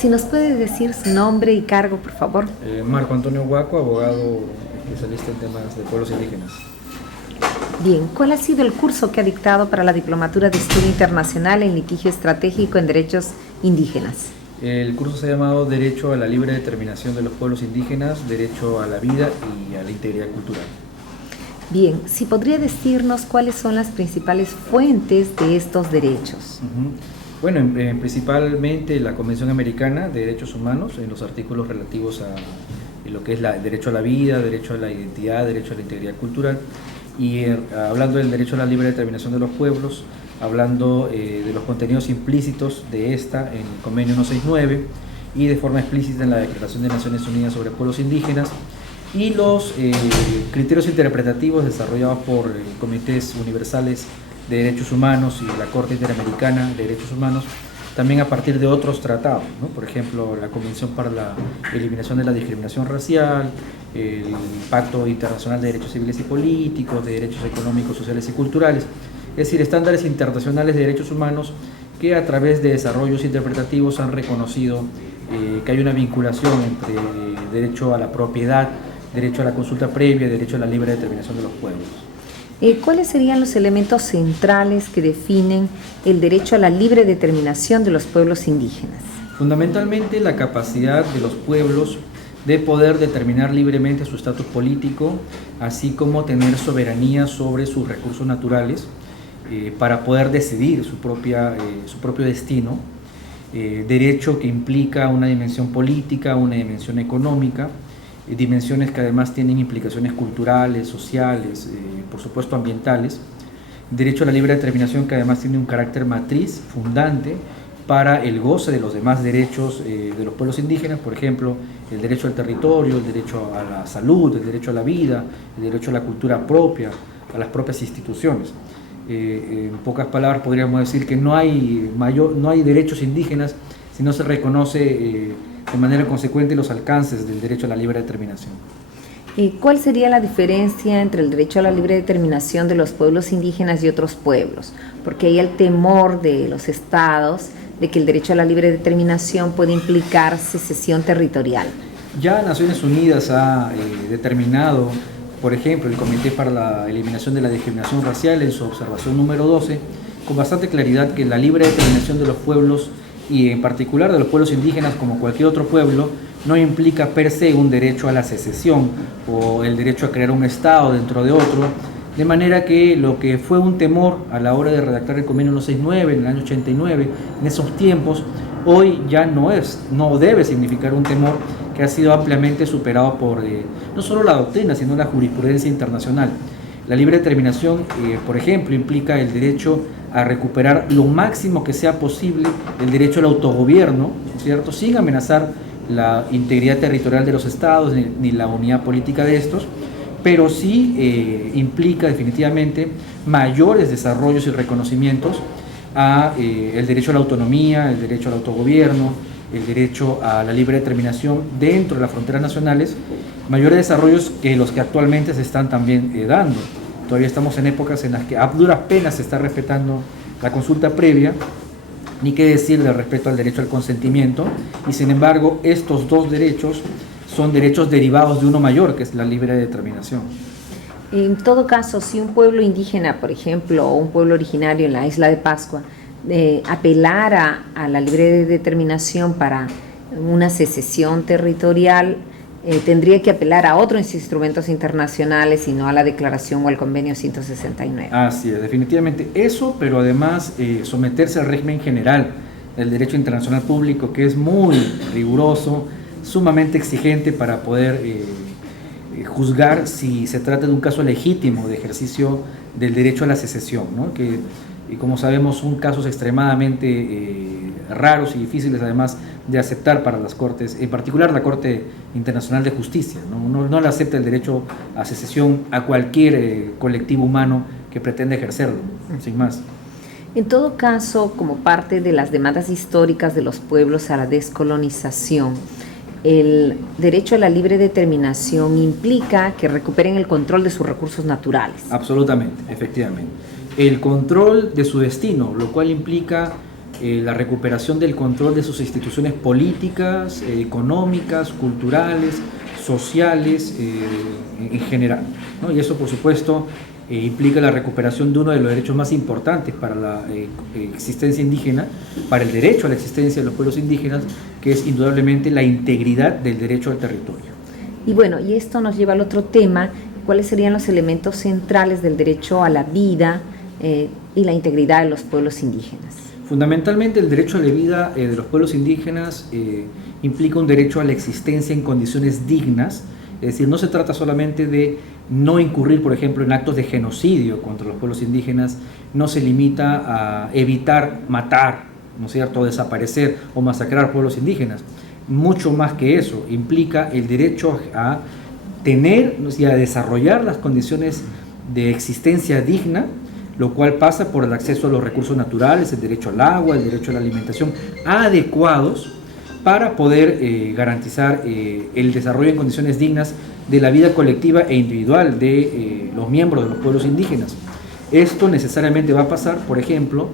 Si nos puede decir su nombre y cargo, por favor. Marco Antonio Huaco, abogado especialista en temas de pueblos indígenas. Bien, ¿cuál ha sido el curso que ha dictado para la Diplomatura de Estudio Internacional en Litigio Estratégico en Derechos Indígenas? El curso se ha llamado Derecho a la libre determinación de los pueblos indígenas, Derecho a la vida y a la integridad cultural. Bien, si podría decirnos cuáles son las principales fuentes de estos derechos. Bueno, principalmente la Convención Americana de Derechos Humanos, en los artículos relativos a lo que es el derecho a la vida, derecho a la identidad, derecho a la integridad cultural, y hablando del derecho a la libre determinación de los pueblos, hablando de los contenidos implícitos de esta en el Convenio 169 y de forma explícita en la Declaración de Naciones Unidas sobre Pueblos Indígenas, y los criterios interpretativos desarrollados por comités universales de derechos humanos y la Corte Interamericana de Derechos Humanos, también a partir de otros tratados, ¿no? Por ejemplo, la Convención para la Eliminación de la Discriminación Racial, el Pacto Internacional de Derechos Civiles y Políticos, de Derechos Económicos, Sociales y Culturales, es decir, estándares internacionales de derechos humanos que a través de desarrollos interpretativos han reconocido que hay una vinculación entre derecho a la propiedad, derecho a la consulta previa y derecho a la libre determinación de los pueblos. ¿Cuáles serían los elementos centrales que definen el derecho a la libre determinación de los pueblos indígenas? Fundamentalmente la capacidad de los pueblos de poder determinar libremente su estatus político, así como tener soberanía sobre sus recursos naturales para poder decidir su propio destino, derecho que implica una dimensión política, una dimensión económica, dimensiones que además tienen implicaciones culturales, sociales, por supuesto ambientales, derecho a la libre determinación que además tiene un carácter matriz, fundante, para el goce de los demás derechos de los pueblos indígenas, por ejemplo, el derecho al territorio, el derecho a la salud, el derecho a la vida, el derecho a la cultura propia, a las propias instituciones. En pocas palabras podríamos decir que no hay derechos indígenas si no se reconoce de manera consecuente los alcances del derecho a la libre determinación. ¿Cuál sería la diferencia entre el derecho a la libre determinación de los pueblos indígenas y otros pueblos? Porque hay el temor de los estados de que el derecho a la libre determinación puede implicar secesión territorial. Ya Naciones Unidas ha determinado, por ejemplo, el Comité para la Eliminación de la Discriminación Racial en su observación número 12, con bastante claridad que la libre determinación de los pueblos y en particular de los pueblos indígenas como cualquier otro pueblo, no implica per se un derecho a la secesión o el derecho a crear un Estado dentro de otro, de manera que lo que fue un temor a la hora de redactar el Convenio 169 en el año 89, en esos tiempos, hoy ya no debe significar un temor que ha sido ampliamente superado por no solo la doctrina, sino la jurisprudencia internacional. La libre determinación, por ejemplo, implica el derecho a recuperar lo máximo que sea posible el derecho al autogobierno, ¿cierto?, sin amenazar la integridad territorial de los estados ni la unidad política de estos, pero sí implica definitivamente mayores desarrollos y reconocimientos a el derecho a la autonomía, el derecho al autogobierno, el derecho a la libre determinación dentro de las fronteras nacionales, mayores desarrollos que los que actualmente se están también dando. Todavía estamos en épocas en las que a duras penas se está respetando la consulta previa, ni qué decir del respeto al derecho al consentimiento, y sin embargo estos dos derechos son derechos derivados de uno mayor, que es la libre determinación. En todo caso, si un pueblo indígena, por ejemplo, o un pueblo originario en la isla de Pascua, apelara a la libre determinación para una secesión territorial, tendría que apelar a otros instrumentos internacionales y no a la declaración o al convenio 169. Así es, definitivamente eso, pero además someterse al régimen general del derecho internacional público, que es muy riguroso, sumamente exigente para poder juzgar si se trata de un caso legítimo de ejercicio del derecho a la secesión, ¿no? Que, y como sabemos, son casos extremadamente raros y difíciles además de aceptar para las cortes, en particular la Corte Internacional de Justicia, ¿no? No le acepta el derecho a secesión a cualquier colectivo humano que pretenda ejercerlo, sin más. En todo caso, como parte de las demandas históricas de los pueblos a la descolonización, el derecho a la libre determinación implica que recuperen el control de sus recursos naturales. Absolutamente, efectivamente. El control de su destino, lo cual implica la recuperación del control de sus instituciones políticas, económicas, culturales, sociales, en general, ¿no? Y eso, por supuesto, implica la recuperación de uno de los derechos más importantes para la existencia indígena, para el derecho a la existencia de los pueblos indígenas, que es indudablemente la integridad del derecho al territorio. Y bueno, y esto nos lleva al otro tema: ¿cuáles serían los elementos centrales del derecho a la vida y la integridad de los pueblos indígenas? Fundamentalmente, el derecho a la vida de los pueblos indígenas implica un derecho a la existencia en condiciones dignas. Es decir, no se trata solamente de no incurrir, por ejemplo, en actos de genocidio contra los pueblos indígenas, no se limita a evitar matar, ¿no es cierto?, desaparecer o masacrar pueblos indígenas. Mucho más que eso, implica el derecho a tener, ¿no?, y a desarrollar las condiciones de existencia digna, lo cual pasa por el acceso a los recursos naturales, el derecho al agua, el derecho a la alimentación, adecuados para poder garantizar el desarrollo en condiciones dignas de la vida colectiva e individual de los miembros de los pueblos indígenas. Esto necesariamente va a pasar, por ejemplo,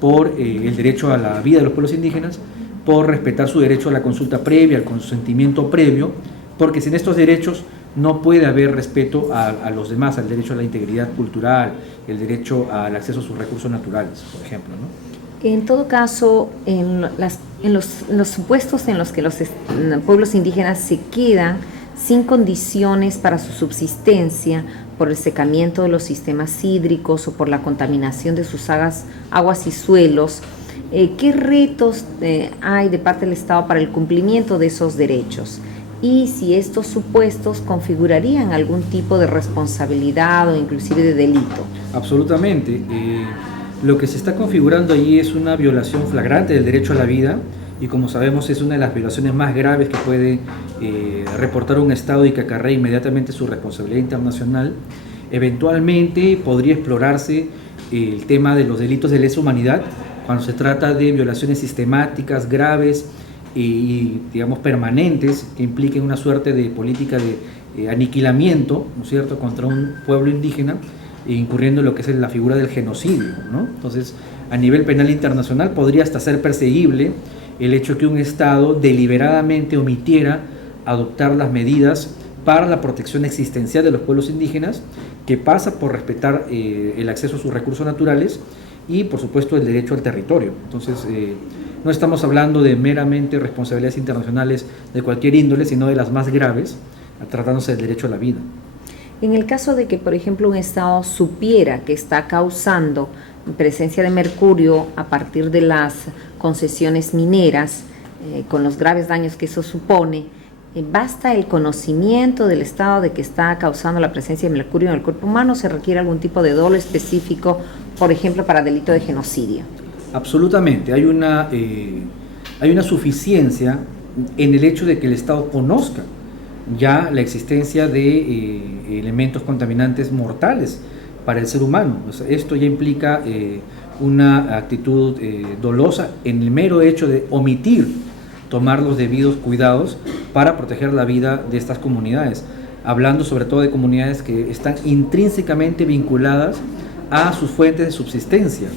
por el derecho a la vida de los pueblos indígenas, por respetar su derecho a la consulta previa, al consentimiento previo, porque sin estos derechos no puede haber respeto a los demás, al derecho a la integridad cultural, el derecho al acceso a sus recursos naturales, por ejemplo, ¿no? En todo caso, en los supuestos en los que los pueblos indígenas se quedan sin condiciones para su subsistencia por el secamiento de los sistemas hídricos o por la contaminación de sus aguas y suelos, ¿qué retos hay de parte del Estado para el cumplimiento de esos derechos? Y si estos supuestos configurarían algún tipo de responsabilidad o inclusive de delito. Absolutamente. Lo que se está configurando allí es una violación flagrante del derecho a la vida, y como sabemos es una de las violaciones más graves que puede reportar un Estado y que acarrea inmediatamente su responsabilidad internacional. Eventualmente podría explorarse el tema de los delitos de lesa humanidad cuando se trata de violaciones sistemáticas, graves y digamos permanentes, que impliquen una suerte de política de aniquilamiento, ¿no es cierto?, contra un pueblo indígena, incurriendo en lo que es la figura del genocidio, ¿no? Entonces, a nivel penal internacional podría hasta ser perseguible el hecho que un Estado deliberadamente omitiera adoptar las medidas para la protección existencial de los pueblos indígenas, que pasa por respetar el acceso a sus recursos naturales y, por supuesto, el derecho al territorio. Entonces, no estamos hablando de meramente responsabilidades internacionales de cualquier índole, sino de las más graves, tratándose del derecho a la vida. En el caso de que, por ejemplo, un Estado supiera que está causando presencia de mercurio a partir de las concesiones mineras, con los graves daños que eso supone, ¿basta el conocimiento del Estado de que está causando la presencia de mercurio en el cuerpo humano o se requiere algún tipo de dolo específico, por ejemplo, para delito de genocidio? Absolutamente. Hay una suficiencia en el hecho de que el Estado conozca ya la existencia de elementos contaminantes mortales para el ser humano. O sea, esto ya implica una actitud dolosa en el mero hecho de omitir tomar los debidos cuidados para proteger la vida de estas comunidades, hablando sobre todo de comunidades que están intrínsecamente vinculadas a sus fuentes de subsistencia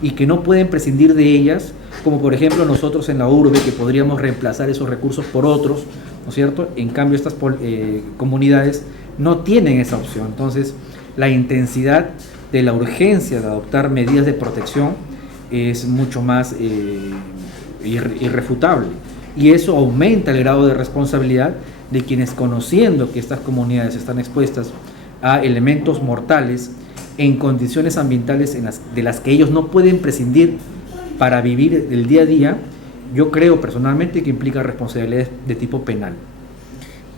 y que no pueden prescindir de ellas, como por ejemplo nosotros en la urbe, que podríamos reemplazar esos recursos por otros, ¿no es cierto? En cambio, estas comunidades no tienen esa opción. Entonces, la intensidad de la urgencia de adoptar medidas de protección es mucho más irrefutable, y eso aumenta el grado de responsabilidad de quienes, conociendo que estas comunidades están expuestas a elementos mortales en condiciones ambientales de las que ellos no pueden prescindir para vivir el día a día, yo creo personalmente que implica responsabilidades de tipo penal.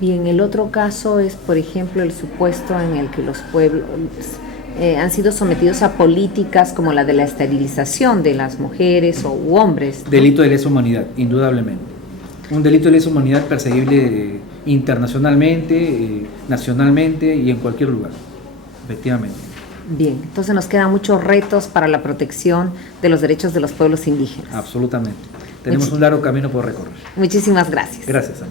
Bien, el otro caso es, por ejemplo, el supuesto en el que los pueblos han sido sometidos a políticas como la de la esterilización de las mujeres u hombres, ¿no? Delito de lesa humanidad, indudablemente. Un delito de lesa humanidad perseguible internacionalmente, nacionalmente y en cualquier lugar, efectivamente. Bien, entonces nos quedan muchos retos para la protección de los derechos de los pueblos indígenas. Absolutamente. Tenemos un largo camino por recorrer. Muchísimas gracias. Gracias, Ana.